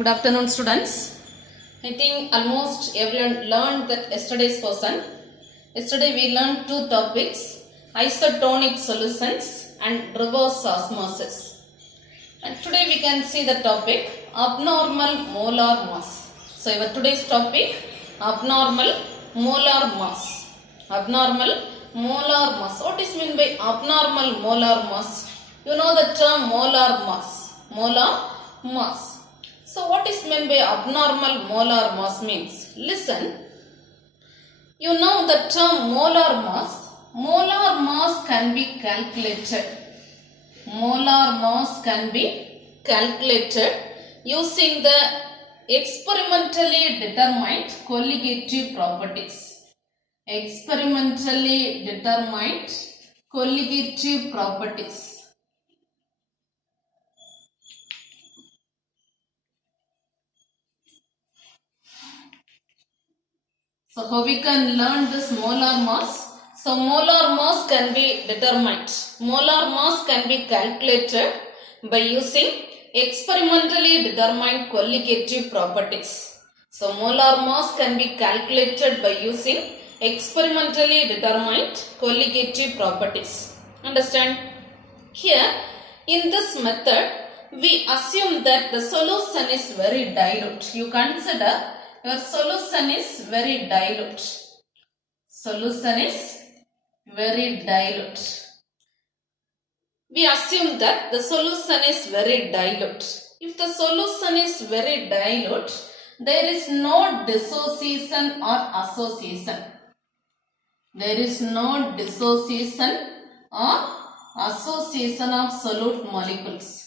Good afternoon, students. I think almost everyone learned that yesterday's lesson. Yesterday we learned two topics, isotonic solutions and reverse osmosis. And today we can see the topic abnormal molar mass. So our today's topic abnormal molar mass. Abnormal molar mass. What is meant by abnormal molar mass? You know the term molar mass. Molar mass. So what is meant by abnormal molar mass means? Listen, you know the term molar mass. Molar mass can be calculated. Molar mass can be calculated using the experimentally determined colligative properties. Experimentally determined colligative properties. So how we can learn this molar mass? So molar mass can be determined. Molar mass can be calculated by using experimentally determined colligative properties. So molar mass can be calculated by using experimentally determined colligative properties. Understand? Here in this method we assume that the solution is very dilute. You consider your solution is very dilute. Solution is very dilute. We assume that the solution is very dilute. If the solution is very dilute, there is no dissociation or association. There is no dissociation or association of solute molecules.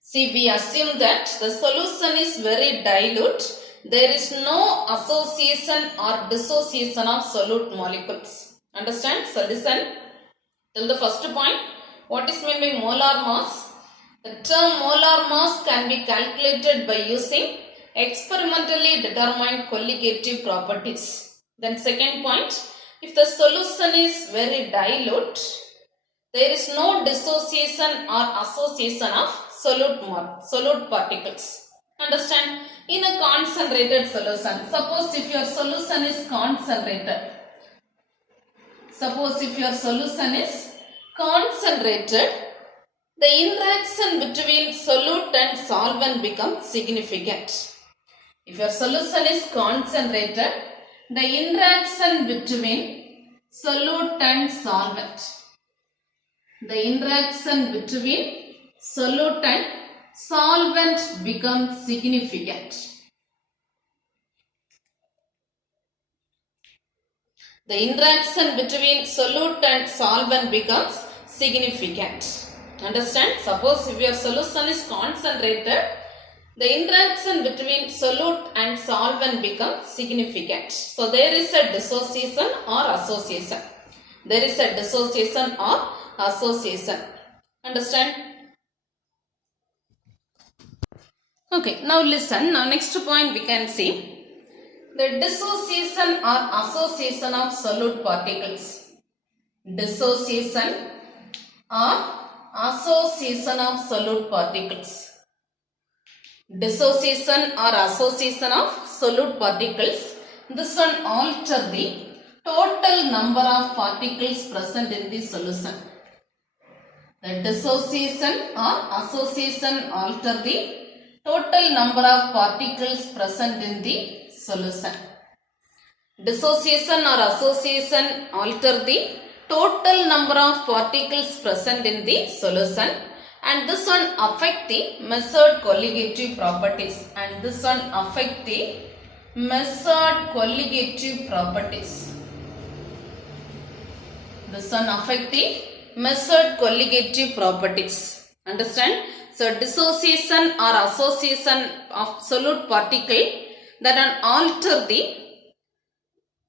See, we assume that the solution is very dilute. There is no association or dissociation of solute molecules. Understand? So listen till the first point. What is meant by molar mass? The term molar mass can be calculated by using experimentally determined colligative properties. Then second point, if the solution is very dilute, there is no dissociation or association of solute particles. Understand? In a concentrated solution, suppose if your solution is concentrated, the interaction between solute and solvent becomes significant. If your solution is concentrated, the interaction between solute and solvent, solute and solvent becomes significant. The interaction between solute and solvent becomes significant. Understand? Suppose if your solution is concentrated, the interaction between solute and solvent becomes significant. So there is a dissociation or association. There is a dissociation or association. Understand? Okay, now listen. Now next point we can see the dissociation or association of solute particles. Dissociation or association of solute particles. Dissociation or association of solute particles. This one alter the total number of particles present in the solution. The dissociation or association alter the total number of particles present in the solution. Dissociation or association alter the total number of particles present in the solution, and this one affect the measured colligative properties. Understand? So dissociation or association of solute particle that alter the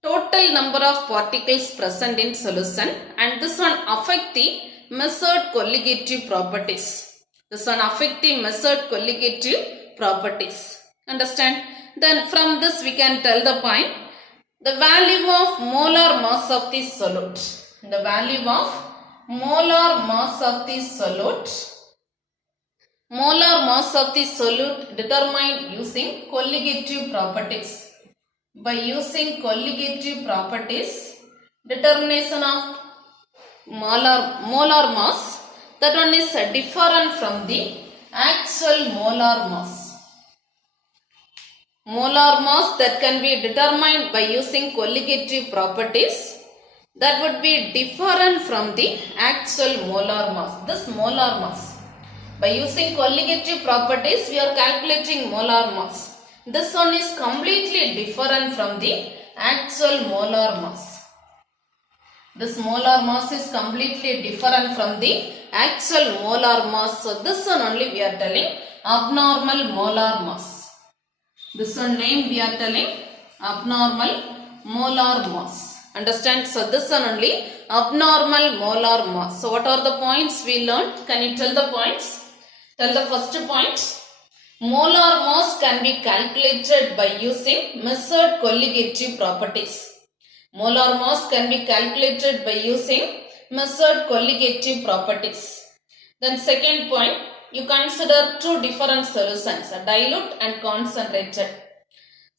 total number of particles present in solution, and this one affect the measured colligative properties. Understand? Then from this we can tell the point, the value of molar mass of the solute. The value of molar mass of the solute Molar mass of the solute determined using colligative properties. By using colligative properties, determination of molar mass, that one is different from the actual molar mass. Molar mass that can be determined by using colligative properties, that would be different from the actual molar mass. This molar mass, by using colligative properties, we are calculating molar mass. This one is completely different from the actual molar mass. This molar mass is completely different from the actual molar mass. So this one only we are telling abnormal molar mass. This one name we are telling abnormal molar mass. Understand? So this one only abnormal molar mass. So what are the points we learned? Can you tell the points? Tell the first point. Molar mass can be calculated by using measured colligative properties. Molar mass can be calculated by using measured colligative properties. Then second point, you consider two different solutions, a dilute and concentrated.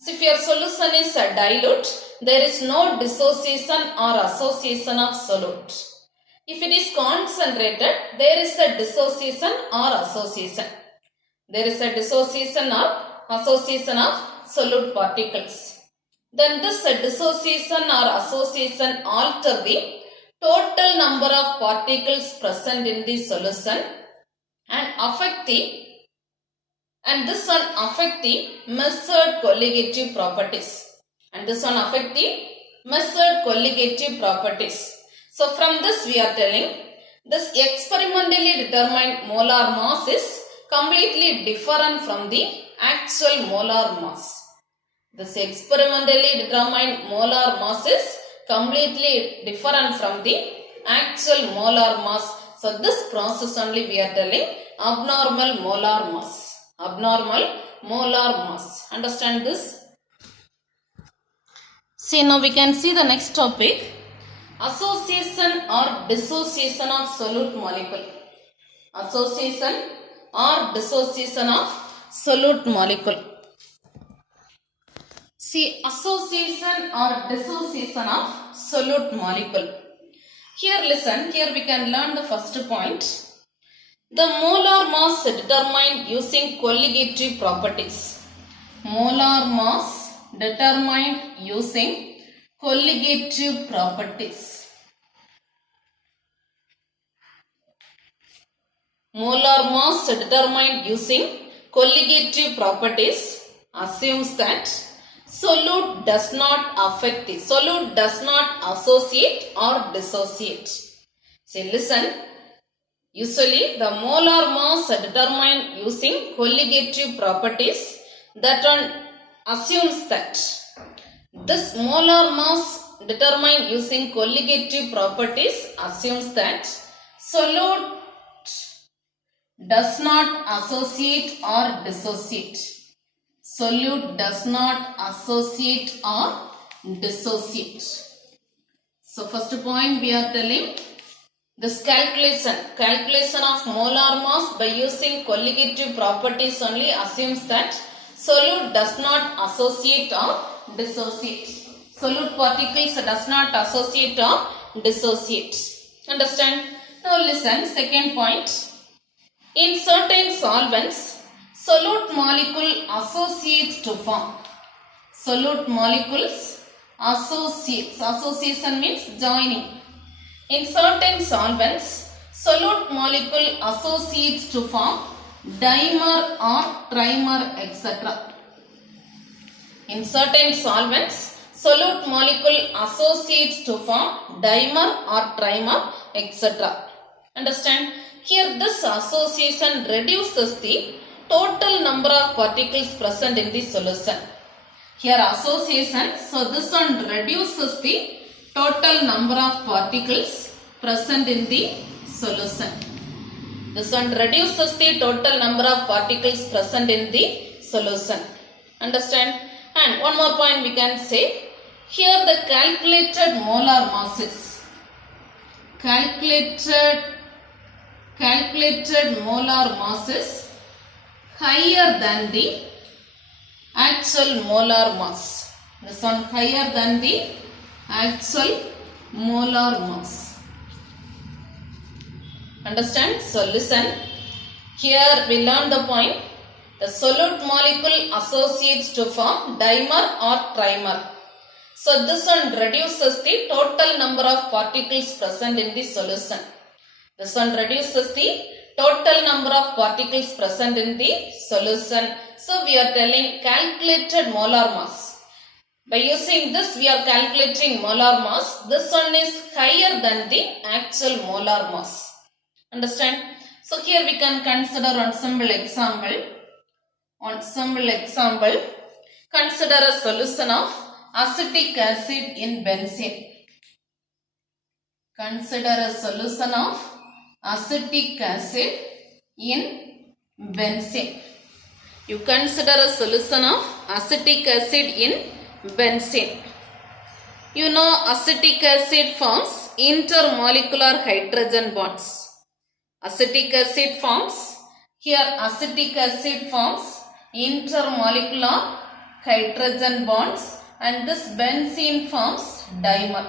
So if your solution is a dilute, there is no dissociation or association of solute. If it is concentrated, there is a dissociation or association. There is a dissociation or association of solute particles. Then this dissociation or association alter the total number of particles present in the solution and this one affect the measured colligative properties. And this one affect the measured colligative properties. So from this we are telling this experimentally determined molar mass is completely different from the actual molar mass. This experimentally determined molar mass is completely different from the actual molar mass. So this process only we are telling abnormal molar mass. Abnormal molar mass. Understand this? See, now we can see the next topic. Association or dissociation of solute molecule. Association or dissociation of solute molecule. See, association or dissociation of solute molecule. Here listen, here we can learn the first point. The molar mass determined using colligative properties. Molar mass determined using colligative properties. Molar mass determined using colligative properties assumes that solute does not affect the solute does not associate or dissociate. See, listen. Usually the molar mass determined using colligative properties, that one assumes that this molar mass determined using colligative properties assumes that solute does not associate or dissociate. Solute does not associate or dissociate. So first point we are telling this calculation of molar mass by using colligative properties only assumes that solute does not associate or dissociate. Solute particles does not associate or dissociate. Understand? Now listen, second point. In certain solvents, solute molecule associates to form. Solute molecules associates. Association means joining. In certain solvents, solute molecule associates to form dimer or trimer, etc. In certain solvents, solute molecule associates to form dimer or trimer, etc. Understand? Here this association reduces the total number of particles present in the solution. Here association, so this one reduces the total number of particles present in the solution. This one reduces the total number of particles present in the solution. Understand? And one more point we can say. Here the calculated molar masses. Calculated molar masses higher than the actual molar mass. This one higher than the actual molar mass. Understand? So listen. Here we learn the point. The solute molecule associates to form dimer or trimer. So this one reduces the total number of particles present in the solution. This one reduces the total number of particles present in the solution. So we are telling calculated molar mass. By using this we are calculating molar mass. This one is higher than the actual molar mass. Understand? So here we can consider one simple example. Consider a solution of acetic acid in benzene. Consider a solution of acetic acid in benzene. You consider a solution of acetic acid in benzene. You know acetic acid forms intermolecular hydrogen bonds. Acetic acid forms intermolecular hydrogen bonds and this benzene forms dimer.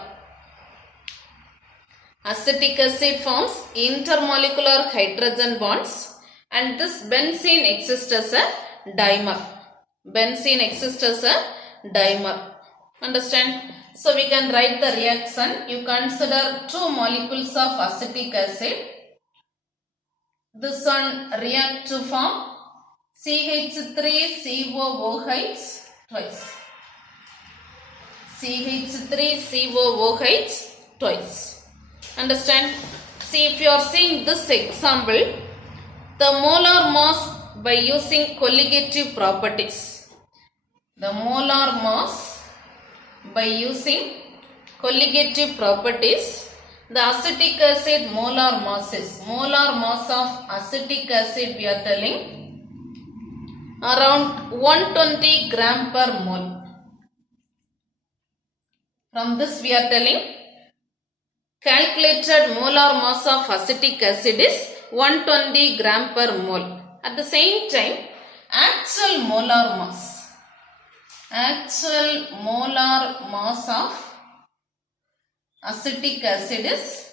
Acetic acid forms intermolecular hydrogen bonds and this benzene exists as a dimer. Understand? So we can write the reaction. You consider two molecules of acetic acid. This one react to form CH3COOH twice. CH3COOH twice. Understand? See, if you are seeing this example, the molar mass by using colligative properties. The molar mass by using colligative properties. The acetic acid molar mass of acetic acid we are telling around 120 gram per mole. From this we are telling calculated molar mass of acetic acid is 120 gram per mole. At the same time, actual molar mass of acetic acid is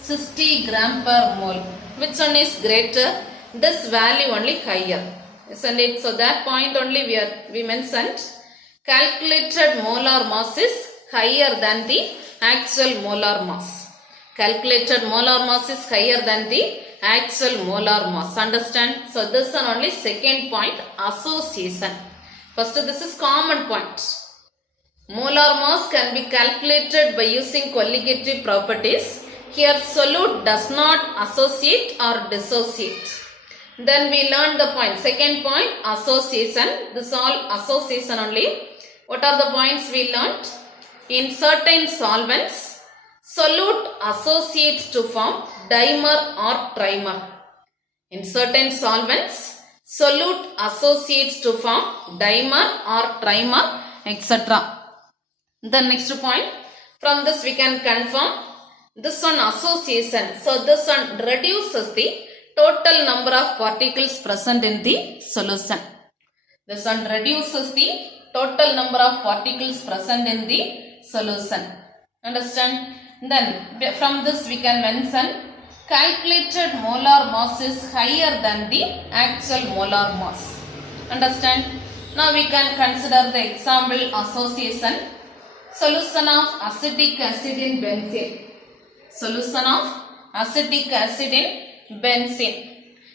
60 gram per mole. Which one is greater? This value only higher, isn't it? So that point only we mentioned. Calculated molar mass is higher than the actual molar mass. Calculated molar mass is higher than the actual molar mass. Understand? So this one only second point, association. First, this is common point. Molar mass can be calculated by using colligative properties. Here solute does not associate or dissociate. Then we learned the point. Second point, association. This all association only. What are the points we learned? In certain solvents, solute associates to form dimer or trimer. In certain solvents, solute associates to form dimer or trimer, etc. The next point, from this we can confirm this one association. So this one reduces the total number of particles present in the solution. This one reduces the total number of particles present in the solution. Understand? Then from this we can mention calculated molar mass is higher than the actual molar mass. Understand? Now we can consider the example association. Solution of acetic acid in benzene. Solution of acetic acid in benzene.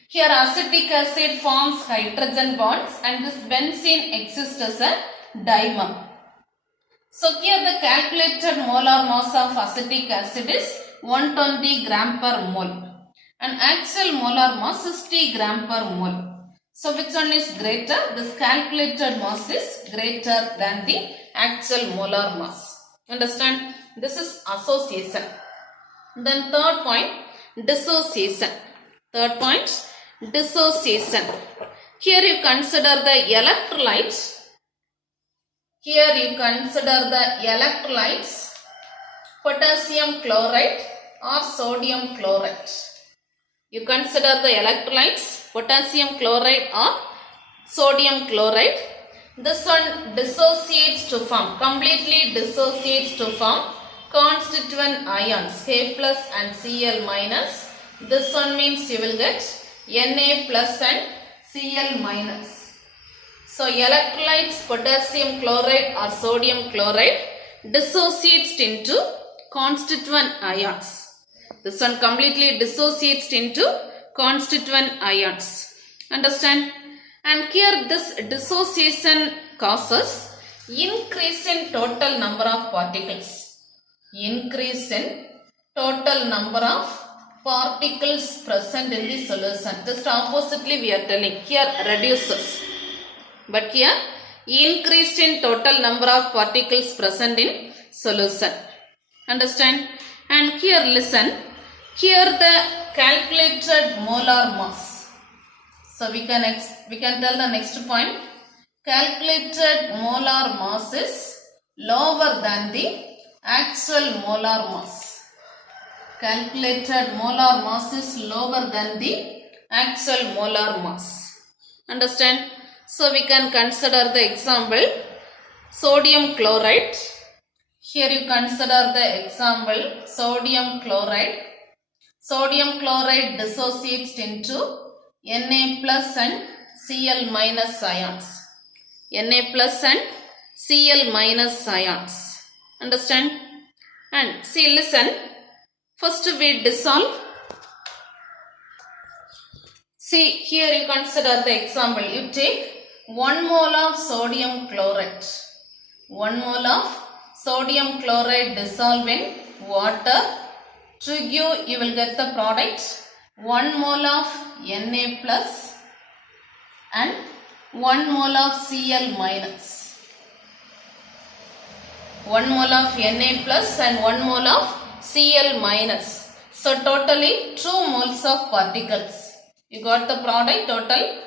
Here acetic acid forms hydrogen bonds and this benzene exists as a dimer. So here the calculated molar mass of acetic acid is 120 gram per mole and actual molar mass is 60 gram per mole. So which one is greater? This calculated mass is greater than the actual molar mass. Understand? This is association. Then third point, dissociation. Third point, dissociation. Here you consider the electrolytes. Potassium chloride or sodium chloride. You consider the electrolytes, potassium chloride or sodium chloride. This one dissociates to form, completely dissociates to form constituent ions K plus and Cl minus. This one means you will get Na plus and Cl minus. So electrolytes, potassium chloride or sodium chloride dissociates into constituent ions. This one completely dissociates into constituent ions. Understand? And here this dissociation causes increase in total number of particles. Increase in total number of particles present in the solution. Just oppositely we are telling. Here reduces. But here increased in total number of particles present in solution. Understand? And here listen. Here the calculated molar mass. So we can tell the next point. Calculated molar mass is lower than the actual molar mass. Calculated molar mass is lower than the actual molar mass. Understand? So we can consider the example sodium chloride. Here you consider the example sodium chloride. Sodium chloride dissociates into Na plus and Cl minus ions. Na plus and Cl minus ions. Understand? And see, listen. First we dissolve. See, here you consider the example. You take 1 mole of sodium chloride. 1 mole of sodium chloride dissolve in water. To give, you will get the product 1 mole of Na plus and 1 mole of Cl minus. 1 mole of Na plus and 1 mole of Cl minus. So totally 2 moles of particles. You got the product total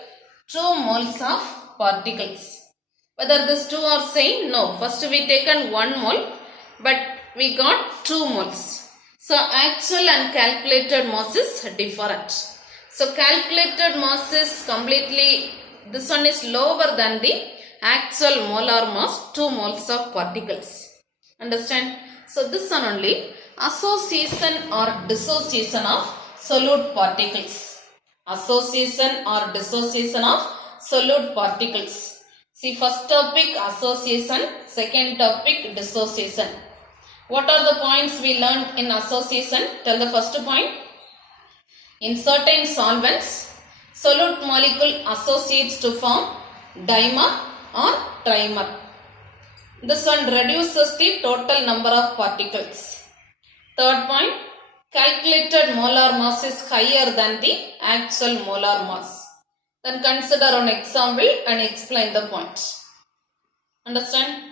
2 moles of particles. Whether these two are same? No. First we taken 1 mole but we got 2 moles. So actual and calculated mass is different. So calculated mass is completely, this one is lower than the actual molar mass, 2 moles of particles. Understand? So this one only association or dissociation of solute particles. Association or dissociation of solute particles. See, first topic association, second topic dissociation. What are the points we learned in association? Tell the first point. In certain solvents, solute molecule associates to form dimer or trimer. This one reduces the total number of particles. Third point, calculated molar mass is higher than the actual molar mass. Then consider an example and explain the point. Understand?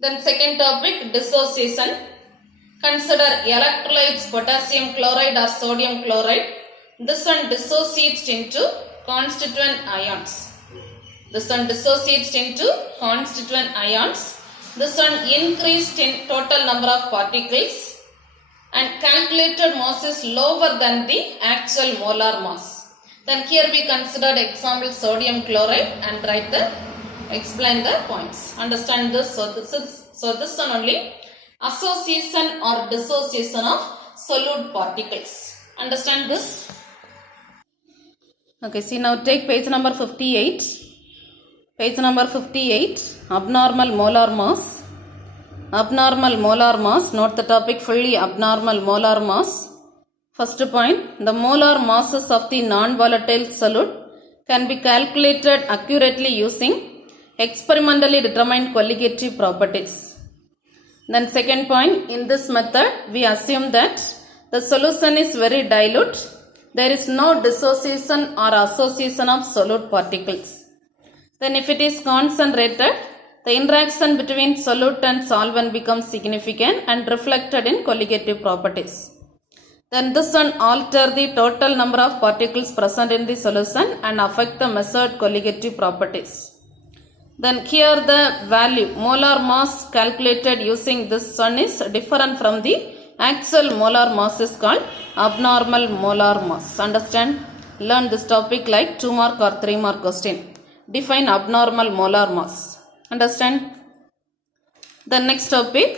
Then second topic, dissociation. Consider electrolytes, potassium chloride or sodium chloride. This one dissociates into constituent ions. This one dissociates into constituent ions. This one increased in total number of particles. And calculated mass is lower than the actual molar mass. Then here we considered example sodium chloride and explain the points. Understand this? So this one only association or dissociation of solute particles. Understand this? Okay, see, now take page number 58. Page number 58, abnormal molar mass. Abnormal molar mass, note the topic fully, abnormal molar mass. First point, the molar masses of the non-volatile solute can be calculated accurately using experimentally determined colligative properties. Then second point, in this method we assume that the solution is very dilute. There is no dissociation or association of solute particles. Then if it is concentrated, the interaction between solute and solvent becomes significant and reflected in colligative properties. Then this one alter the total number of particles present in the solution and affect the measured colligative properties. Then here the value molar mass calculated using this one is different from the actual molar mass is called abnormal molar mass. Understand? learn this topic like 2 mark or 3 mark question. Define abnormal molar mass. Understand? The next topic,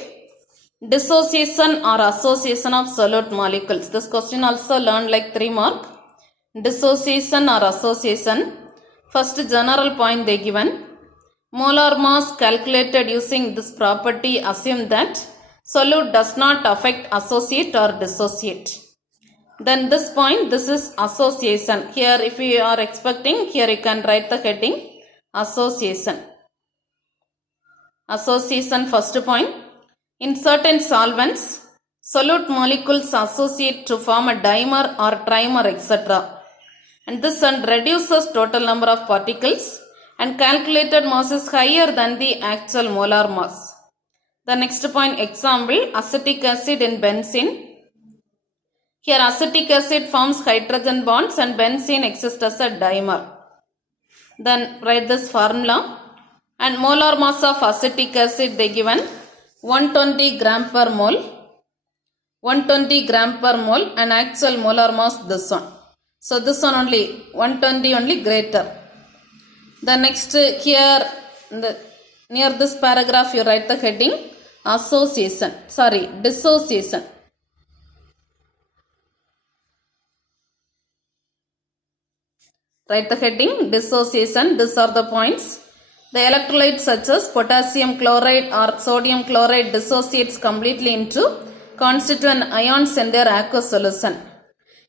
dissociation or association of solute molecules. This question also learned like 3 mark. Dissociation or association. First general point they given. Molar mass calculated using this property assume that solute does not affect associate or dissociate. Then this point, this is association. Here if you are expecting, here you can write the heading association. Association first point. In certain solvents, solute molecules associate to form a dimer or trimer, etc. And this reduces total number of particles and calculated mass is higher than the actual molar mass. The next point, example, acetic acid in benzene. Here acetic acid forms hydrogen bonds and benzene exists as a dimer. Then write this formula. And molar mass of acetic acid they given 120 gram per mole. 120 gram per mole and actual molar mass this one. So this one only 120 only greater. The next here near this paragraph you write the heading dissociation. Write the heading dissociation. These are the points. The electrolytes such as potassium chloride or sodium chloride dissociates completely into constituent ions in their aqueous solution.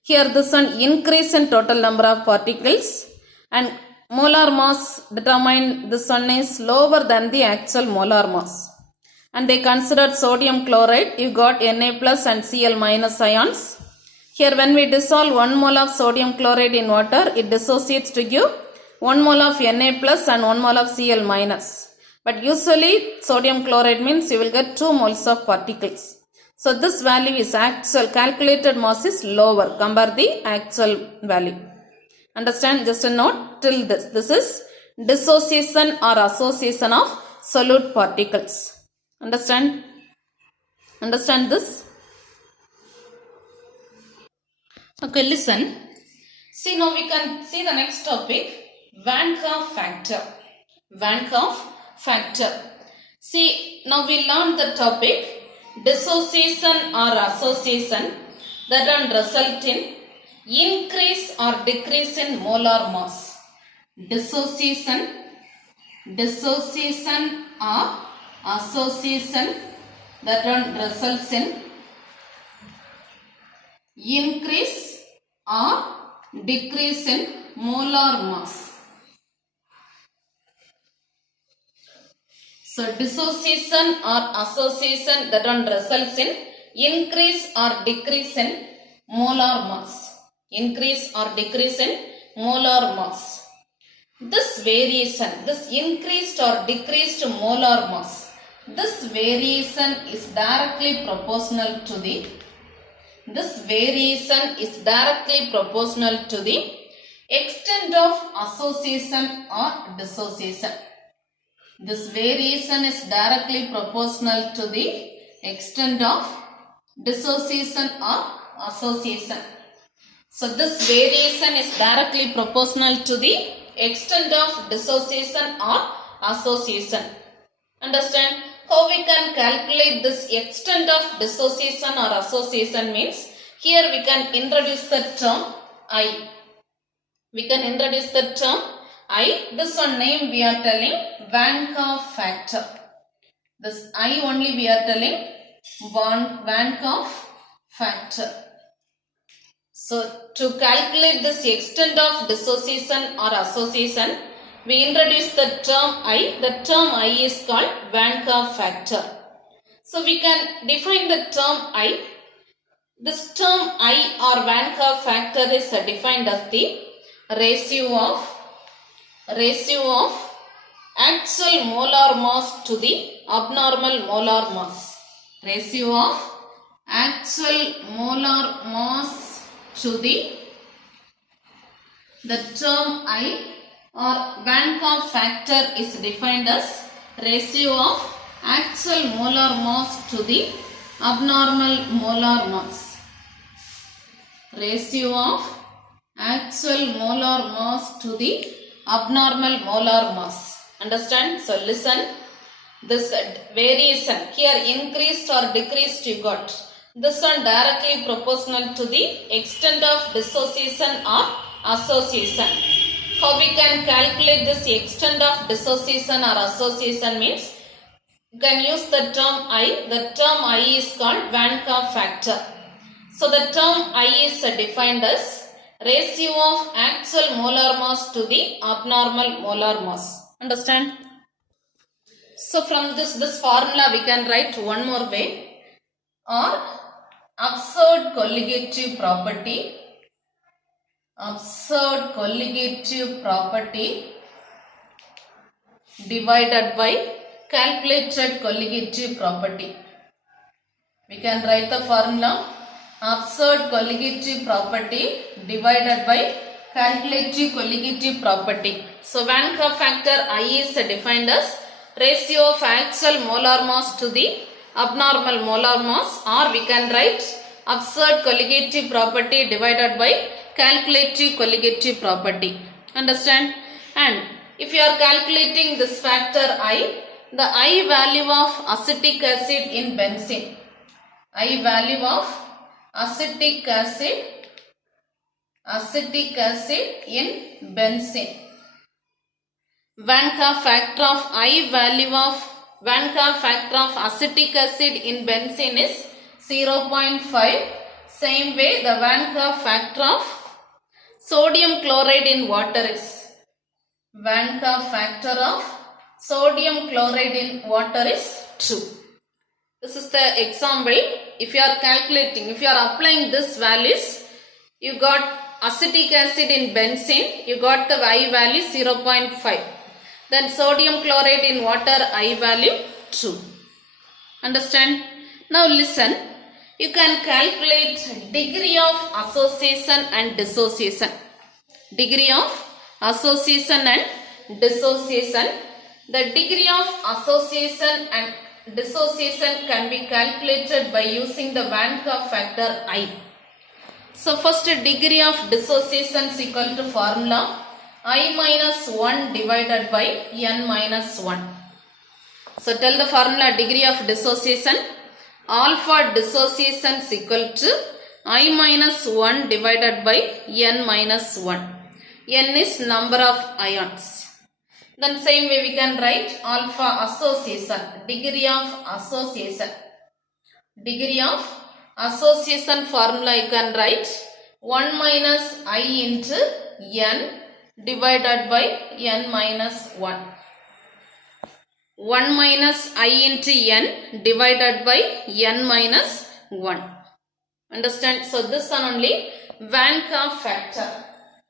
Here this one increase in total number of particles and molar mass determined this one is lower than the actual molar mass. And they considered sodium chloride, you got Na plus and Cl minus ions. Here when we dissolve 1 mole of sodium chloride in water, it dissociates to give 1 mole of Na plus and 1 mole of Cl minus. But usually sodium chloride means you will get 2 moles of particles. So this value is actual, calculated mass is lower, compare the actual value. Understand? Just a note till this. This is dissociation or association of solute particles. Understand? Understand this? Okay, listen. See, now we can see the next topic, Van Hoff factor. Van Hoff factor. See, now we learned the topic dissociation or association that will result in increase or decrease in molar mass. Dissociation or association that will results in increase or decrease in molar mass. So dissociation or association that one results in increase or decrease in molar mass. Increase or decrease in molar mass. This variation, this increased or decreased molar mass, this variation is directly proportional to the extent of association or dissociation. This variation is directly proportional to the extent of dissociation or association. So this variation is directly proportional to the extent of dissociation or association. Understand? How we can calculate this extent of dissociation or association means, here we can introduce the term I. We can introduce the term I. This one name we are telling Van Hoff factor. This I only we are telling Van Hoff factor. So to calculate this extent of dissociation or association, we introduce the term I. The term I is called Van Hoff factor. So we can define the term I. This term I or Van Hoff factor is defined as the ratio of actual molar mass to the abnormal molar mass. Ratio of actual molar mass to the term I or Van Hoff factor is defined as ratio of actual molar mass to the abnormal molar mass. Ratio of actual molar mass to the abnormal molar mass. Understand? So listen, this variation here, increased or decreased, you got this one directly proportional to the extent of dissociation or association. How we can calculate this extent of dissociation or association means you can use the term I. The term I is called Van Ka factor. So the term I is defined as ratio of actual molar mass to the abnormal molar mass. Understand? So from this formula we can write one more way, or absurd colligative property. Absurd colligative property divided by calculated colligative property. We can write the formula absurd colligative property divided by calculative colligative property. So Van Ka factor I is defined as ratio of actual molar mass to the abnormal molar mass, or we can write absurd colligative property divided by calculative colligative property. Understand? And if you are calculating this factor I, the I value of acetic acid in benzene, I value of acetic acid in benzene. Van Ka factor of I value of Van Ka factor of acetic acid in benzene is 0.5. Same way the Van Ka factor of sodium chloride in water is Van Ka factor of sodium chloride in water is 2. This is the example. If you are calculating, if you are applying this values, you got acetic acid in benzene, you got the I value 0.5. Then sodium chloride in water I value 2. Understand? Now listen, you can calculate degree of association and dissociation. Degree of association and dissociation. The degree of association and dissociation can be calculated by using the Van Ka factor I. So first, degree of dissociation is equal to formula I minus 1 divided by n minus 1. So tell the formula degree of dissociation. Alpha dissociation is equal to I minus 1 divided by n minus 1. N is number of ions. Then same way we can write alpha association, degree of association. Degree of association formula you can write 1 minus I into n divided by n minus 1. 1 minus I into n divided by n minus 1. Understand? So this one only Van Ka factor.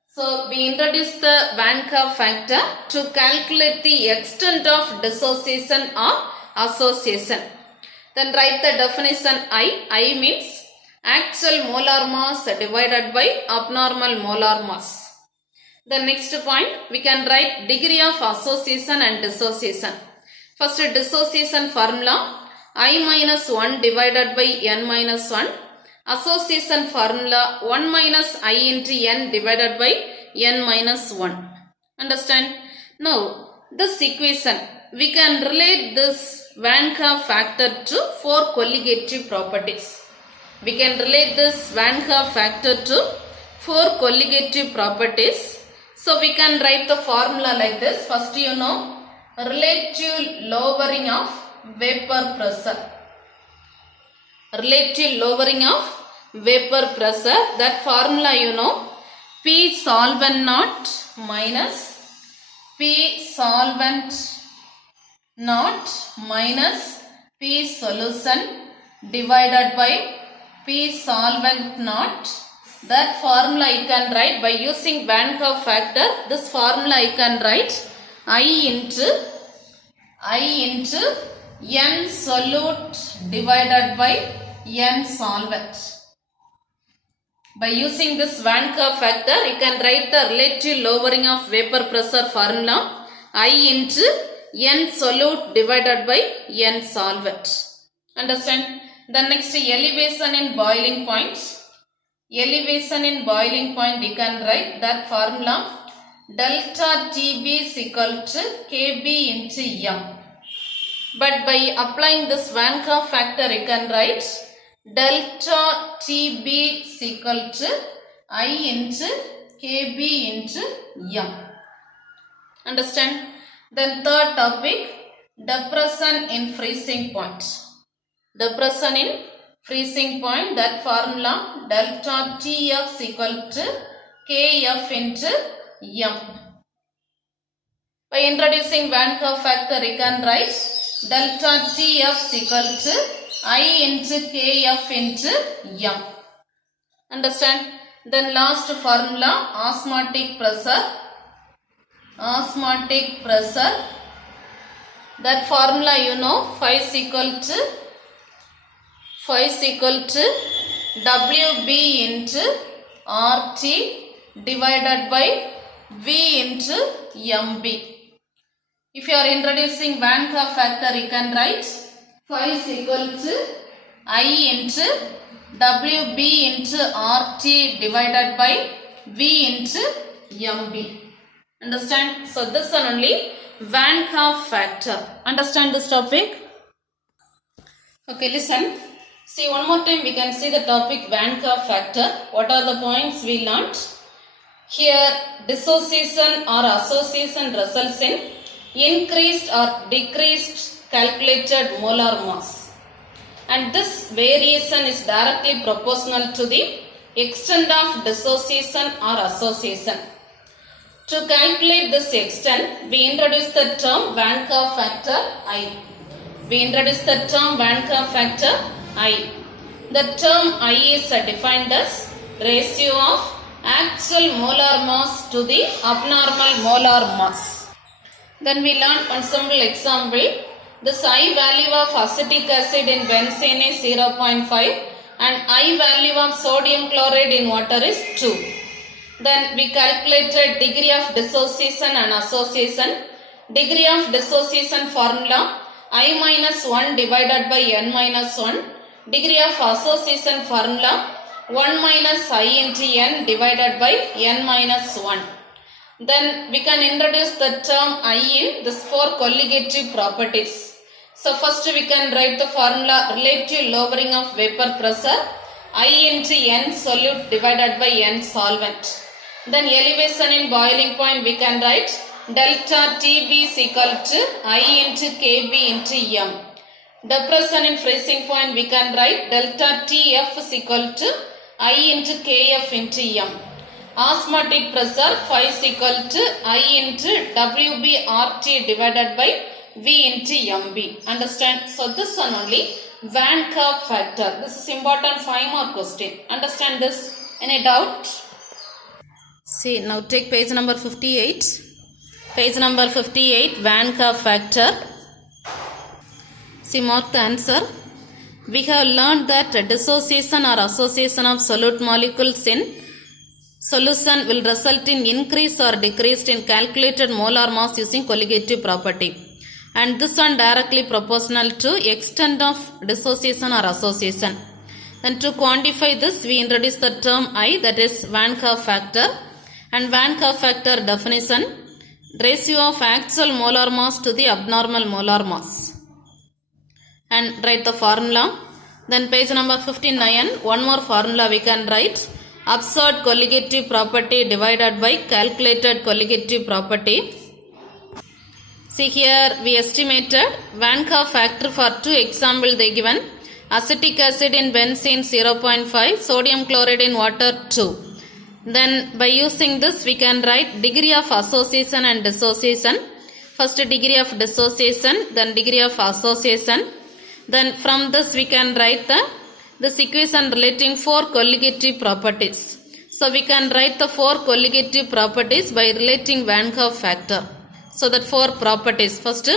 So we introduced the Van Ka factor to calculate the extent of dissociation or association. Then write the definition I. I means actual molar mass divided by abnormal molar mass. The next point we can write degree of association and dissociation. First, dissociation formula I minus 1 divided by n minus 1. Association formula 1 minus I into n divided by n minus 1. Understand? Now this equation we can relate this Van Ka factor to 4 colligative properties. We can relate this Van Ka factor to 4 colligative properties. So we can write the formula like this. First you know relative lowering of vapor pressure. Relative lowering of vapor pressure, that formula you know, P solvent naught minus P solvent naught minus P solution divided by P solvent naught. That formula you can write by using Van Ka factor. This formula you can write I into n solute divided by n solvent. By using this Van Ka factor, you can write the relative lowering of vapor pressure formula I into n solute divided by n solvent. Understand? The next elevation in boiling point. elevation in boiling point, we can write that formula delta TB is equal to KB into M. But by applying this Van Hoff factor, you can write delta TB is equal to I into KB into M. Understand? Then third topic, depression in freezing point. Depression in freezing point, that formula delta TF is equal to KF into M. By introducing Van Hoff factor, you can write delta TF is equal to I into KF into M. Understand? Then last formula, osmotic pressure. Osmotic pressure, that formula you know, phi is equal to WB into RT divided by V into MB. If you are introducing Van Hoff factor, you can write phi is equal to I into WB into RT divided by V into MB. Understand? So this one only Van Hoff factor. Understand this topic? Okay, listen. See, one more time we can see the topic Van Hoff factor. What are the points we learnt? Here, dissociation or association results in increased or decreased calculated molar mass. And this variation is directly proportional to the extent of dissociation or association. To calculate this extent, we introduce the term Van Hoff factor I. We introduce the term Van Hoff factor I. The term I is defined as ratio of actual molar mass to the abnormal molar mass. Then we learned one simple example. This I value of acetic acid in benzene is 0.5 and I value of sodium chloride in water is 2. Then we calculated degree of dissociation and association. Degree of dissociation formula I minus 1 divided by n minus 1. Degree of association formula 1 minus I into n divided by n minus 1. Then we can introduce the term I in this 4 colligative properties. So first we can write the formula relative lowering of vapor pressure I into n solute divided by n solvent. Then elevation in boiling point, we can write delta TB is equal to I into KB into M. Depression in freezing point, we can write delta TF is equal to I into KF into M. Osmotic pressure phi is equal to I into WB RT divided by V into MB. Understand? So this one only Van Hoff factor. This is important 5 more question. Understand this? Any doubt? See, now take page number 58. Page number 58, Van Hoff factor. See, mark the answer. We have learned that dissociation or association of solute molecules in solution will result in increase or decrease in calculated molar mass using colligative property. And this one directly proportional to extent of dissociation or association. Then to quantify this, we introduce the term I, that is Van Hoff factor. And Van Hoff factor definition, ratio of actual molar mass to the abnormal molar mass. And write the formula. Then page number 59, one more formula we can write. Absurd colligative property divided by calculated colligative property. See, here we estimated Van Hoff factor for 2 examples they given. Acetic acid in benzene 0.5, sodium chloride in water 2. Then by using this we can write degree of association and dissociation. First degree of dissociation, then degree of association. Then from this we can write this equation relating 4 colligative properties. So we can write the 4 colligative properties by relating Van Hoff factor. So that 4 properties. First,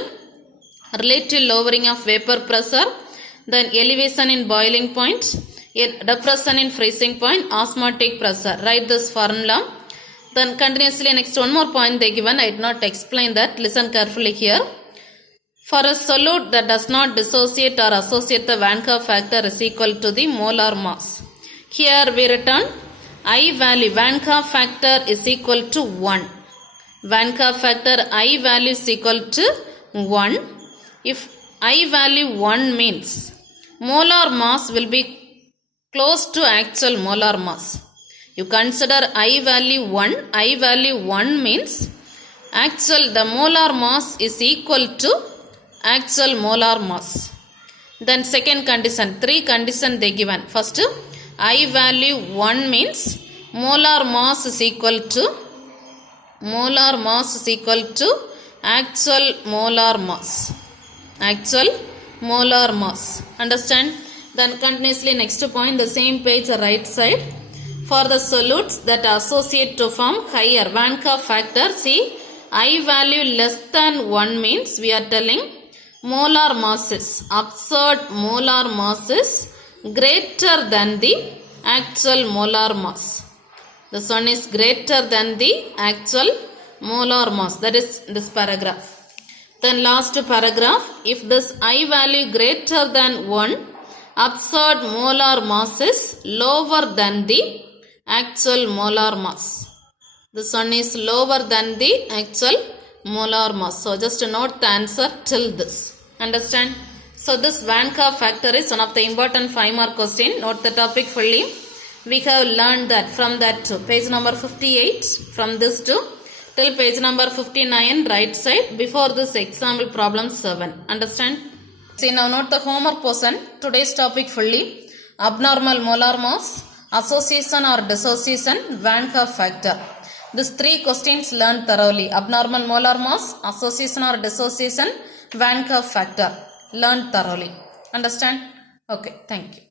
relative lowering of vapor pressure, then elevation in boiling point, depression in freezing point, osmotic pressure. Write this formula. Then continuously next one more point they given. I did not explain that. Listen carefully here. For a solute that does not dissociate or associate, the Van Hoff factor is equal to the molar mass. Here we return I value, Van Kaa factor is equal to 1. Van Kaa factor I value is equal to 1. If I value 1 means molar mass will be close to actual molar mass. You consider I value 1 means the molar mass is equal to actual molar mass. Then second condition, 3 condition they given. First, I value 1 means molar mass is equal to actual molar mass. Understand? Then continuously next point, the same page right side. For the solutes that associate to form higher Van Kaa factor, see I value less than 1 means we are telling molar masses, absurd molar masses greater than the actual molar mass. This one is greater than the actual molar mass. That is this paragraph. Then last paragraph, if this I value greater than 1, absurd molar mass is lower than the actual molar mass. This one is lower than the actual molar mass. So just note the answer till this. Understand? So this Van Kaa factor is one of the important 5-mark question. Note the topic fully. We have learned that from that to page number 58, from this to till page number 59 right side, before this example problem 7. Understand? See, now note the homework portion. Today's topic fully. Abnormal molar mass, association or dissociation, Van Kaa factor. These 3 questions learned thoroughly. Abnormal molar mass, association or dissociation, Van Kaa factor. Learned thoroughly. Understand? Okay, thank you.